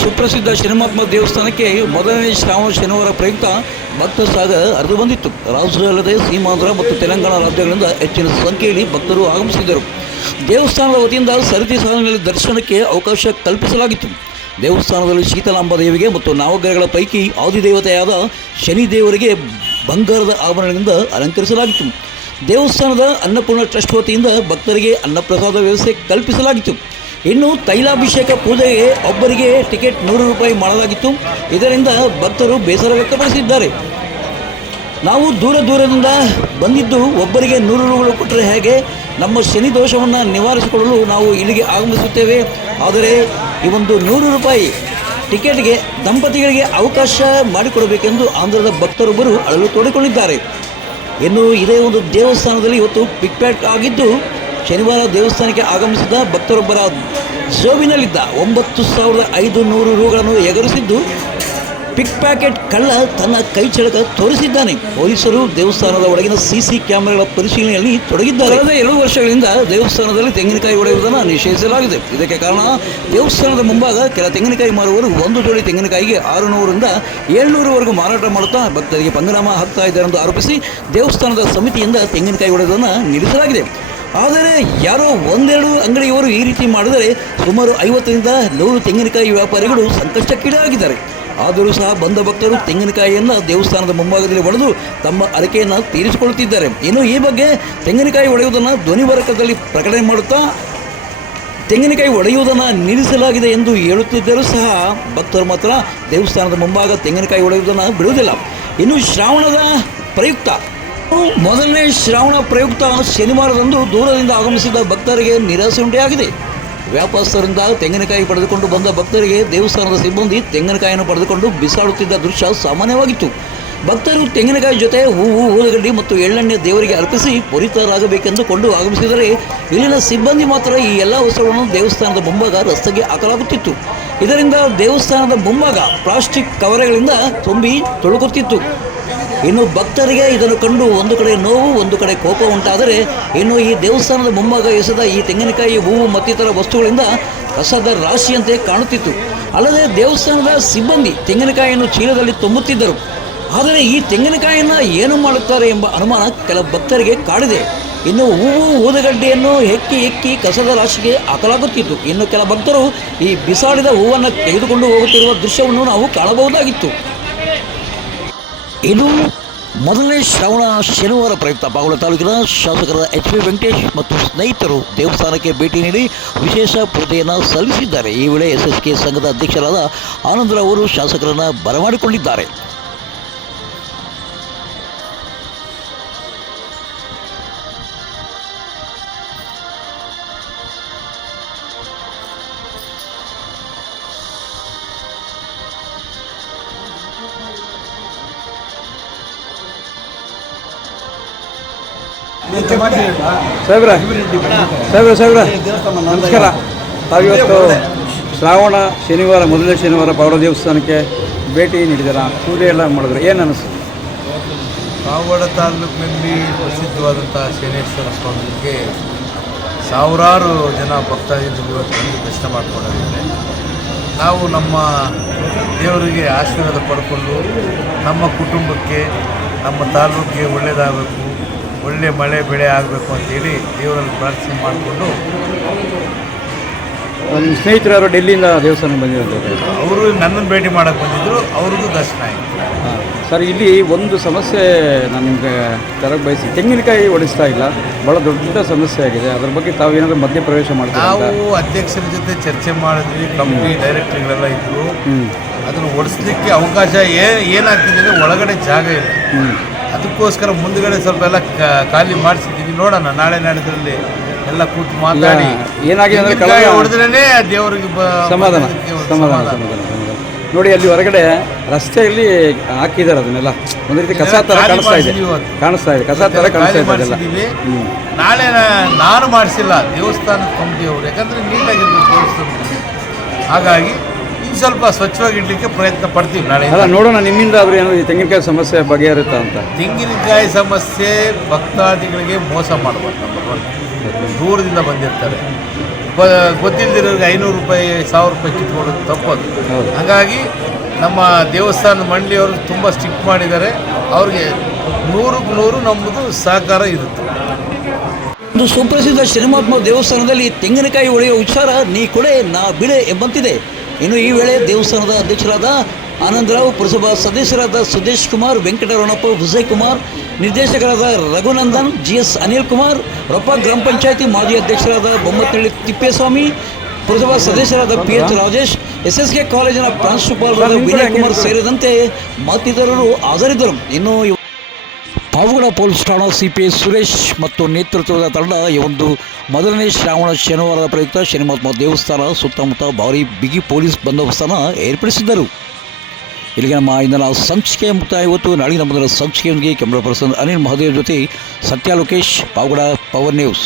ಸುಪ್ರಸಿದ್ಧ ಶನಿಮಹಾತ್ಮ ದೇವಸ್ಥಾನಕ್ಕೆ ಮೊದಲನೇ ಶ್ರಾವಣ ಶನಿವಾರ ಪ್ರಯುಕ್ತ ಭಕ್ತ ಸಾಗರ ಹರಿದು ಬಂದಿತ್ತು. ರಾಜ್ಯ ಅಲ್ಲದೆ ಸೀಮಾಂಧ್ರ ಮತ್ತು ತೆಲಂಗಾಣ ರಾಜ್ಯಗಳಿಂದ ಹೆಚ್ಚಿನ ಸಂಖ್ಯೆಯಲ್ಲಿ ಭಕ್ತರು ಆಗಮಿಸಿದರು. ದೇವಸ್ಥಾನದ ವತಿಯಿಂದ ಸರತಿ ಸಾಲಿನಲ್ಲಿ ದರ್ಶನಕ್ಕೆ ಅವಕಾಶ ಕಲ್ಪಿಸಲಾಗಿತ್ತು. ದೇವಸ್ಥಾನದಲ್ಲಿ ಶೀತಲಾಂಬ ದೇವಿಗೆ ಮತ್ತು ನವಗ್ರಹಗಳ ಪೈಕಿ ಆದಿದೇವತೆಯಾದ ಶನಿದೇವರಿಗೆ ಬಂಗಾರದ ಆಭರಣಗಳಿಂದ ಅಲಂಕರಿಸಲಾಗಿತ್ತು. ದೇವಸ್ಥಾನದ ಅನ್ನಪೂರ್ಣ ಟ್ರಸ್ಟ್ ವತಿಯಿಂದ ಭಕ್ತರಿಗೆ ಅನ್ನಪ್ರಸಾದ ವ್ಯವಸ್ಥೆ ಕಲ್ಪಿಸಲಾಗಿತ್ತು. ಇನ್ನು ತೈಲಾಭಿಷೇಕ ಪೂಜೆಗೆ ಒಬ್ಬರಿಗೆ ಟಿಕೆಟ್ 100 ರೂಪಾಯಿ ಮಾಡಲಾಗಿತ್ತು. ಇದರಿಂದ ಭಕ್ತರು ಬೇಸರ ವ್ಯಕ್ತಪಡಿಸಿದ್ದಾರೆ. ನಾವು ದೂರದಿಂದ ಬಂದಿದ್ದು ಒಬ್ಬರಿಗೆ 100 ರೂಪಾಯಿ ಕೊಟ್ಟರೆ ಹೇಗೆ? ನಮ್ಮ ಶನಿ ದೋಷವನ್ನು ನಿವಾರಿಸಿಕೊಳ್ಳಲು ನಾವು ಇಲ್ಲಿಗೆ ಆಗಮಿಸುತ್ತೇವೆ. ಆದರೆ ಈ ಒಂದು 100 ರೂಪಾಯಿ ಟಿಕೆಟ್ಗೆ ದಂಪತಿಗಳಿಗೆ ಅವಕಾಶ ಮಾಡಿಕೊಡಬೇಕೆಂದು ಆಂಧ್ರದ ಭಕ್ತರೊಬ್ಬರು ಅಳಲು ತೋಡಿಕೊಂಡಿದ್ದಾರೆ. ಇನ್ನು ಇದೇ ಒಂದು ದೇವಸ್ಥಾನದಲ್ಲಿ ಇವತ್ತು ಪಿಕ್ ಪ್ಯಾಕ್ ಆಗಿದ್ದು, ಶನಿವಾರ ದೇವಸ್ಥಾನಕ್ಕೆ ಆಗಮಿಸಿದ ಭಕ್ತರೊಬ್ಬರ ಜೋಬಿನಲ್ಲಿದ್ದ 9,500 ರೂಗಳನ್ನು ಎಗರಿಸಿದ್ದು ಪಿಕ್ ಪ್ಯಾಕೆಟ್ ಕಳ್ಳ ತನ್ನ ಕೈ ಚಳಕ ತೋರಿಸಿದ್ದಾನೆ. ಪೊಲೀಸರು ದೇವಸ್ಥಾನದ ಒಳಗಿನ ಸಿಸಿ ಕ್ಯಾಮೆರಾಗಳ ಪರಿಶೀಲನೆಯಲ್ಲಿ ತೊಡಗಿದ್ದಾರೆ. ಕಳೆದ 2 ವರ್ಷಗಳಿಂದ ದೇವಸ್ಥಾನದಲ್ಲಿ ತೆಂಗಿನಕಾಯಿ ಹೊಡೆಯುವುದನ್ನು ನಿಷೇಧಿಸಲಾಗಿದೆ. ಇದಕ್ಕೆ ಕಾರಣ ದೇವಸ್ಥಾನದ ಮುಂಭಾಗ ಕೆಲ ತೆಂಗಿನಕಾಯಿ ಮಾರುವವರು ಒಂದು ಜೋಡಿ ತೆಂಗಿನಕಾಯಿಗೆ 600ರಿಂದ 700ವರೆಗೂ ಮಾರಾಟ ಮಾಡುತ್ತಾ ಭಕ್ತರಿಗೆ ಪಂಗನಾಮ ಹಾಕ್ತಾ ಇದ್ದಾರೆ ಎಂದು ಆರೋಪಿಸಿ ದೇವಸ್ಥಾನದ ಸಮಿತಿಯಿಂದ ತೆಂಗಿನಕಾಯಿ ಹೊಡೆಯುವುದನ್ನು ನಿಲ್ಲಿಸಲಾಗಿದೆ. ಆದರೆ ಯಾರೋ ಒಂದೆರಡು ಅಂಗಡಿಯವರು ಈ ರೀತಿ ಮಾಡಿದರೆ ಸುಮಾರು 50ರಿಂದ 100 ತೆಂಗಿನಕಾಯಿ ವ್ಯಾಪಾರಿಗಳು ಸಂಕಷ್ಟಕ್ಕೀಡಾಗಿದ್ದಾರೆ. ಆದರೂ ಸಹ ಬಂದ ಭಕ್ತರು ತೆಂಗಿನಕಾಯಿಯನ್ನು ದೇವಸ್ಥಾನದ ಮುಂಭಾಗದಲ್ಲಿ ಒಡೆದು ತಮ್ಮ ಅರಕೆಯನ್ನು ತೀರಿಸಿಕೊಳ್ಳುತ್ತಿದ್ದಾರೆ. ಇನ್ನು ಈ ಬಗ್ಗೆ ತೆಂಗಿನಕಾಯಿ ಒಡೆಯುವುದನ್ನು ಧ್ವನಿವರ್ಗದಲ್ಲಿ ಪ್ರಕಟಣೆ ಮಾಡುತ್ತಾ ತೆಂಗಿನಕಾಯಿ ಒಡೆಯುವುದನ್ನು ನಿಲ್ಲಿಸಲಾಗಿದೆ ಎಂದು ಹೇಳುತ್ತಿದ್ದರೂ ಸಹ ಭಕ್ತರು ಮಾತ್ರ ದೇವಸ್ಥಾನದ ಮುಂಭಾಗ ತೆಂಗಿನಕಾಯಿ ಒಡೆಯುವುದನ್ನು ಬಿಡುವುದಿಲ್ಲ. ಇನ್ನು ಶ್ರಾವಣದ ಪ್ರಯುಕ್ತ ಮೊದಲನೇ ಶ್ರಾವಣ ಪ್ರಯುಕ್ತ ಶನಿವಾರದಂದು ದೂರದಿಂದ ಆಗಮಿಸಿದ ಭಕ್ತರಿಗೆ ನಿರಾಸೆ ಉಂಟಾಗಿದೆ. ವ್ಯಾಪಾರಸ್ಥರಿಂದ ತೆಂಗಿನಕಾಯಿ ಪಡೆದುಕೊಂಡು ಬಂದ ಭಕ್ತರಿಗೆ ದೇವಸ್ಥಾನದ ಸಿಬ್ಬಂದಿ ತೆಂಗಿನಕಾಯಿಯನ್ನು ಪಡೆದುಕೊಂಡು ಬಿಸಾಡುತ್ತಿದ್ದ ದೃಶ್ಯ ಸಾಮಾನ್ಯವಾಗಿತ್ತು. ಭಕ್ತರು ತೆಂಗಿನಕಾಯಿ ಜೊತೆ ಹೂವು, ಊದುಗಡ್ಡಿ ಮತ್ತು ಎಳ್ಳೆಣ್ಣೆ ದೇವರಿಗೆ ಅರ್ಪಿಸಿ ಪುರಿತರಾಗಬೇಕೆಂದು ಕೊಂಡು ಆಗಮಿಸಿದರೆ ಇಲ್ಲಿನ ಸಿಬ್ಬಂದಿ ಮಾತ್ರ ಈ ಎಲ್ಲ ವಸ್ತುಗಳನ್ನು ದೇವಸ್ಥಾನದ ಮುಂಭಾಗ ರಸ್ತೆಗೆ ಹಾಕಲಾಗುತ್ತಿತ್ತು. ಇದರಿಂದ ದೇವಸ್ಥಾನದ ಮುಂಭಾಗ ಪ್ಲಾಸ್ಟಿಕ್ ಕವರ್ಗಳಿಂದ ತುಂಬಿ ತುಳುಕುತ್ತಿತ್ತು. ಇನ್ನು ಭಕ್ತರಿಗೆ ಇದನ್ನು ಕಂಡು ಒಂದು ಕಡೆ ನೋವು, ಒಂದು ಕಡೆ ಕೋಪ ಉಂಟಾದರೆ ಇನ್ನು ಈ ದೇವಸ್ಥಾನದ ಮುಂಭಾಗ ಎಸೆದ ಈ ತೆಂಗಿನಕಾಯಿ, ಹೂವು ಮತ್ತಿತರ ವಸ್ತುಗಳಿಂದ ಕಸದ ರಾಶಿಯಂತೆ ಕಾಣುತ್ತಿತ್ತು. ಅಲ್ಲದೆ ದೇವಸ್ಥಾನದ ಸಿಬ್ಬಂದಿ ತೆಂಗಿನಕಾಯಿಯನ್ನು ಚೀಲದಲ್ಲಿ ತುಂಬುತ್ತಿದ್ದರು. ಆದರೆ ಈ ತೆಂಗಿನಕಾಯಿಯನ್ನು ಏನು ಮಾಡುತ್ತಾರೆ ಎಂಬ ಅನುಮಾನ ಕೆಲ ಭಕ್ತರಿಗೆ ಕಾಡಿದೆ. ಇನ್ನು ಹೂವು, ಊದುಗಡ್ಡೆಯನ್ನು ಹೆಕ್ಕಿ ಕಸದ ರಾಶಿಗೆ ಹಾಕಲಾಗುತ್ತಿತ್ತು. ಇನ್ನು ಕೆಲ ಭಕ್ತರು ಈ ಬಿಸಾಡಿದ ಹೂವನ್ನು ತೆಗೆದುಕೊಂಡು ಹೋಗುತ್ತಿರುವ ದೃಶ್ಯವನ್ನು ನಾವು ಕಾಣಬಹುದಾಗಿತ್ತು. ಇದು ಮೊದಲನೇ ಶ್ರಾವಣ ಶನಿವಾರ ಪ್ರಯುಕ್ತ ಬಾಗಲ ತಾಲೂಕಿನ ಶಾಸಕರಾದ HB ವೆಂಕಟೇಶ್ ಮತ್ತು ಸ್ನೇಹಿತರು ದೇವಸ್ಥಾನಕ್ಕೆ ಭೇಟಿ ನೀಡಿ ವಿಶೇಷ ಪೂಜೆಯನ್ನು ಸಲ್ಲಿಸಿದ್ದಾರೆ. ಈ ವೇಳೆ SSK ಸಂಘದ ಅಧ್ಯಕ್ಷರಾದ ಆನಂದರಾವ್ ಅವರು ಶಾಸಕರನ್ನು ಬರಮಾಡಿಕೊಂಡಿದ್ದಾರೆ. ನಮಸ್ಕಾರ. ತಾವಿವತ್ತು ಶ್ರಾವಣ ಶನಿವಾರ ಮೊದಲನೇ ಶನಿವಾರ ಬಾವಡ ದೇವಸ್ಥಾನಕ್ಕೆ ಭೇಟಿ ನೀಡಿದ್ದೀರಾ, ಪೂಜೆ ಎಲ್ಲ ಮಾಡಿದ್ರೆ ಏನು ಅನಿಸ್ತು? ಬಾವಡ ತಾಲೂಕಿನಲ್ಲಿ ಪ್ರಸಿದ್ಧವಾದಂಥ ಶನೇಶ್ವರ ಸ್ವಾಮಿಗೆ ಸಾವಿರಾರು ಜನ ಭಕ್ತಾದಿಗಳು ದರ್ಶನ ಮಾಡಿಕೊಂಡಿದ್ದಾರೆ. ನಾವು ನಮ್ಮ ದೇವರಿಗೆ ಆಶೀರ್ವಾದ ಪಡ್ಕೊಂಡು ನಮ್ಮ ಕುಟುಂಬಕ್ಕೆ, ನಮ್ಮ ತಾಲೂಕಿಗೆ ಒಳ್ಳೆಯದಾಗಬೇಕು, ಒಳ್ಳೆ ಮಳೆ ಬೆಳೆ ಆಗಬೇಕು ಅಂತೇಳಿ ದೇವರಲ್ಲಿ ಪ್ರಾರ್ಥನೆ ಮಾಡಿಕೊಂಡು ನಿಮ್ಮ ಸ್ನೇಹಿತರು ಡೆಲ್ಲಿಯಿಂದ ದೇವಸ್ಥಾನ ಬಂದಿದ್ದಾರೆ. ಅವರು ನನ್ನನ್ನು ಭೇಟಿ ಮಾಡೋಕ್ಕೆ ಬಂದಿದ್ದರು, ಅವ್ರದ್ದು ದರ್ಶನ ಆಯಿತು. ಸರ್, ಇಲ್ಲಿ ಒಂದು ಸಮಸ್ಯೆ ನಾನು ನಿಮಗೆ ತರಕ್ಕೆ ಬಯಸಿ, ತೆಂಗಿನಕಾಯಿ ಒಡಿಸ್ತಾ ಇಲ್ಲ, ಭಾಳ ದೊಡ್ಡ ಸಮಸ್ಯೆ ಆಗಿದೆ. ಅದ್ರ ಬಗ್ಗೆ ತಾವೇನಾದರೂ ಮಧ್ಯಪ್ರವೇಶ ಮಾಡ್ತೀವಿ? ನಾವು ಅಧ್ಯಕ್ಷರ ಜೊತೆ ಚರ್ಚೆ ಮಾಡಿದ್ವಿ, ಕಂಪ್ನಿ ಡೈರೆಕ್ಟರ್ಗಳೆಲ್ಲ ಇದ್ದರು. ಅದನ್ನು ಓಡಿಸ್ಲಿಕ್ಕೆ ಅವಕಾಶ ಏನಾಗ್ತಿದೆ ಅಂದರೆ ಒಳಗಡೆ ಜಾಗ ಇಲ್ಲ. ಅದಕ್ಕೋಸ್ಕರ ಮುಂದುಗಡೆ ಸ್ವಲ್ಪ ಎಲ್ಲ ಖಾಲಿ ಮಾಡಿಸಿದ್ದೀವಿ. ನೋಡೋಣ, ನಾಳೆ ನಾಡಿದ್ರಲ್ಲಿ ಎಲ್ಲ ಕೂತು ಮಾತಾಡಿ ಏನಾಗಿದೆ ಹೊಡೆದ್ರೇ ದೇವರಿಗೆ ಸಮಾಧಾನ. ನೋಡಿ, ಅಲ್ಲಿ ಹೊರಗಡೆ ರಸ್ತೆಯಲ್ಲಿ ಹಾಕಿದ್ದಾರೆ ಅದನ್ನೆಲ್ಲ, ಒಂದು ರೀತಿ ಕಸ ಥರ ಕಾಣಿಸ್ತಾ ಇದೆ, ಕಸ ಥರ ಕಾಣಿಸ್ತಾ ಇದೆ. ನಾಳೆ ನಾನು ಮಾಡಿಸಿಲ್ಲ, ದೇವಸ್ಥಾನದ ಕಮಿಟಿಯವರು, ಯಾಕಂದರೆ ನೀಟಾಗಿರ್ಬೇಕು ದೇವಸ್ಥಾನ. ಹಾಗಾಗಿ ಸ್ವಲ್ಪ ಸ್ವಚ್ಛವಾಗಿಡ್ಲಿಕ್ಕೆ ಪ್ರಯತ್ನ ಪಡ್ತೀವಿ. ನಾಳೆ ನೋಡೋಣ, ನಿಮ್ಮಿಂದ ಆದರೂ ಏನಾದರೂ ತೆಂಗಿನಕಾಯಿ ಸಮಸ್ಯೆ ಬಗೆಹರುತ್ತಾ ಅಂತ. ತೆಂಗಿನಕಾಯಿ ಸಮಸ್ಯೆ ಭಕ್ತಾದಿಗಳಿಗೆ ಮೋಸ ಮಾಡಬಾರ್ದು. ದೂರದಿಂದ ಬಂದಿರ್ತಾರೆ, ಗೊತ್ತಿಲ್ಲದಿರೋರಿಗೆ 500 ರೂಪಾಯಿ 1000 ರೂಪಾಯಿ ಕಿತ್ಕೊಳ್ಳೋದು ತಪ್ಪದು. ಹೌದು. ಹಾಗಾಗಿ ನಮ್ಮ ದೇವಸ್ಥಾನ ಮಂಡಳಿಯವರು ತುಂಬ ಸ್ಟ್ರಿಕ್ಟ್ ಮಾಡಿದ್ದಾರೆ. ಅವ್ರಿಗೆ 100ಕ್ಕೆ 100 ನಮ್ಮದು ಸಹಕಾರ ಇರುತ್ತೆ. ಒಂದು ಸುಪ್ರಸಿದ್ಧ ಶನಿಮಹಾತ್ಮ ದೇವಸ್ಥಾನದಲ್ಲಿ ತೆಂಗಿನಕಾಯಿ ಒಡೆಯುವ ವಿಚಾರ ನೀ ಕೊಡೆ ನಾ ಬಿಡೆ ಎಂಬಂತಿದೆ. ಇನ್ನು ಈ ವೇಳೆ ದೇವಸ್ಥಾನದ ಅಧ್ಯಕ್ಷರಾದ ಆನಂದರಾವ್, ಪುರಸಭಾ ಸದಸ್ಯರಾದ ಸುದೇಶ್ ಕುಮಾರ್, ವೆಂಕಟರಮಣಪ್ಪ, ವಿಜಯ್ ಕುಮಾರ್, ನಿರ್ದೇಶಕರಾದ ರಘುನಂದನ್, GS ಅನಿಲ್ ಕುಮಾರ್, ರೊಪ್ಪ ಗ್ರಾಮ ಪಂಚಾಯತಿ ಮಾಜಿ ಅಧ್ಯಕ್ಷರಾದ ಬೊಮ್ಮತ್ತಳ್ಳಿ ತಿಪ್ಪೇಸ್ವಾಮಿ, ಪುರಸಭಾ ಸದಸ್ಯರಾದ PH ರಾಜೇಶ್, SSK ಕಾಲೇಜಿನ ಪ್ರಾಂಶುಪಾಲರಾದ ವಿನಯ್ ಕುಮಾರ್ ಸೇರಿದಂತೆ ಮತ್ತಿತರರು ಹಾಜರಿದ್ದರು. ಇನ್ನು ಪಾವಗಡ ಪೊಲೀಸ್ ಠಾಣಾ CPI ಸುರೇಶ್ ಮತ್ತು ನೇತೃತ್ವದ ತಂಡ ಈ ಒಂದು ಮೊದಲನೇ ಶ್ರಾವಣ ಶನಿವಾರದ ಪ್ರಯುಕ್ತ ಶನಿಮಹಾತ್ಮ ದೇವಸ್ಥಾನ ಸುತ್ತಮುತ್ತ ಭಾರಿ ಬಿಗಿ ಪೊಲೀಸ್ ಬಂದೋಬಸ್ತನ್ನು ಏರ್ಪಡಿಸಿದ್ದರು. ಇಲ್ಲಿಗೆ ನಮ್ಮ ಇಂದಿನ ಸಂಚಿಕೆ ಮುಕ್ತಾಯ. ಇವತ್ತು ನಾಳಿನ ಮೊದಲ ಸಂಚಿಕೆಯೊಂದಿಗೆ ಕ್ಯಾಮ್ರಾ ಪರ್ಸನ್ ಅನಿಲ್ ಮಹದೇವ್ ಜೊತೆ ಸತ್ಯ ಲೋಕೇಶ್, ಪಾವಗಡ ಪವರ್ ನ್ಯೂಸ್.